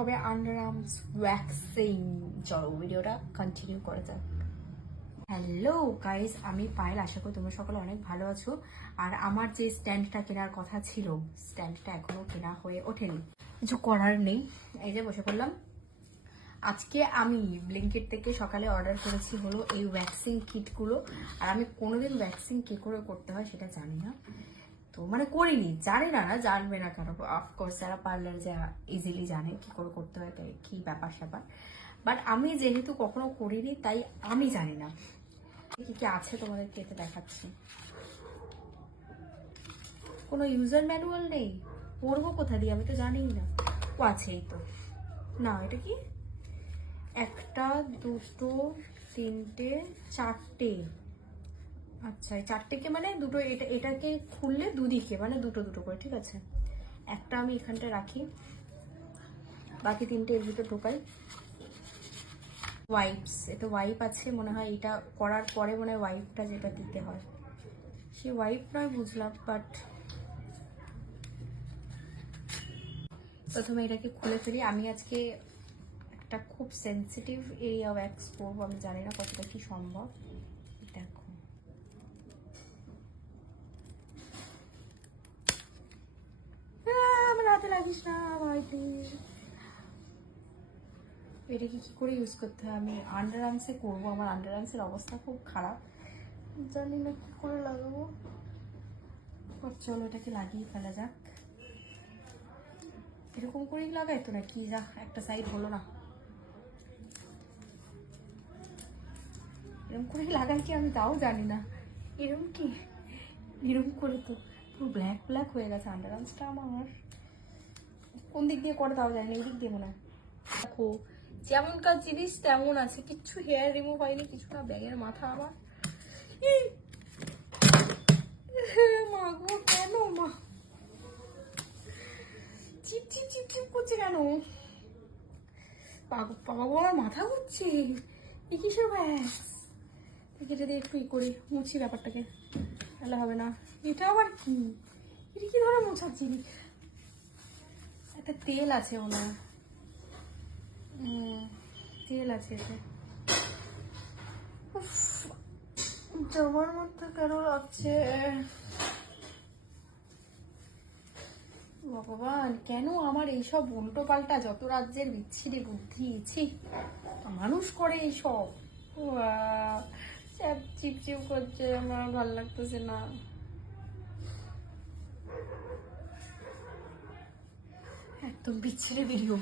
হবে under arms waxing. চলো ভিডিওটা কন্টিনিউ করা যাক। হ্যালো গাইজ, আমি পায়েল। আশা করি তোমরা সকলে অনেক ভালো আছো। আর আমার যে স্ট্যান্ডটা কেনার কথা ছিল, স্ট্যান্ডটা এখনো কেনা হয়ে ওঠেনি। কিছু করার নেই, এই যে বসে পড়লাম। আজকে আমি ব্লিঙ্কিট থেকে সকালে অর্ডার করেছি হলো এই ওয়্যাক্সিং কিটগুলো। আর আমি কোনোদিন ওয়্যাক্সিং কি করে করতে হয় সেটা জানি না, তো মানে করিনি, জানি না, জানবে না কেন। অফকোর্স যারা পার্লার যা ইজিলি জানে কি করে করতে হয়, তাই কি ব্যাপার স্যাপার। বাট আমি যেহেতু কখনো করিনি তাই আমি জানি না কি কি আছে, তোমাদেরকে এটা দেখাচ্ছি। কোনো ইউজার ম্যানুয়াল নেই, পড়বো কোথা দিয়ে, আমি তো জানিই না। ও আছে, এই তো। না, এটা কি? একটা, দুটো, তিনটে, চারটে। আচ্ছা, এই চারটেকে মানে দুটো, এটাকে খুললে দুদিকে মানে দুটো দুটো করে, ঠিক আছে। একটা আমি এখানটা রাখি, বাকি তিনটে এর ভিতর ঢোকাই। ওয়াইপস, এটা ওয়াইপ আছে মনে হয়, এটা করার পরে মনে হয় ওয়াইপটা যেটা দিতে হয়, সে ওয়াইপ নয় বুঝলাম। বাট প্রথমে এটাকে খুলে ফেলি। আমি আজকে একটা খুব সেন্সিটিভ এরিয়া ওয়্যাক্স করবো, আমি জানি না কতটা কি সম্ভব। দেখো, আমার হাতে লাগিস না ভাই প্লিজ। এটাকে কি করে ইউজ করতে হয়? আমি আন্ডার আর্মসে করবো, আমার আন্ডার আর্মসের অবস্থা খুব খারাপ, জানি না কি করে লাগাবো। চলো এটাকে লাগিয়ে ফেলা যাক। এরকম করেই লাগাই তো, না কি? যা, একটা সাইড হলো না। এরকম করে লাগাই কি আমি তাও জানি না। এরকম কি, এরকম করে তো পুরো ব্ল্যাক ব্ল্যাক হয়ে গেছে আন্ডার আর্মসটা আমার। কোন দিক দিয়ে করে তাও জানি না, এই দিক দিয়ে মনে হয়। দেখো, যেমনকার জিনিস তেমন আছে, কিচ্ছু হেয়ার রিমুভ হয়নি, কিছু না। ব্যাগের মাথা আমার। মা গো, কেন মা চিপ চিপ চিপ চিপ করছে কেন? বাবা গো, আমার মাথা ঘুরছে। এই কিসের ব্যাস? এটা দিয়ে একটু ই করি, মুছি ব্যাপারটাকে, তাহলে হবে না। এটা আবার কি? এটা কি ধরনের মোছার জিনিস? একটা তেল আছে মনে হয়, তেল আছে এতে। জামার মধ্যে কেন লাগছে ভগবান? কেন আমার এইসব উল্টো পাল্টা যত রাজ্যের বিচ্ছিরি বুদ্ধি, ছি, মানুষ করে এইসব। চিপচিপ করছে, আমার ভালো লাগতেছে না। একদম বিচ্ছিরি ভিডিও।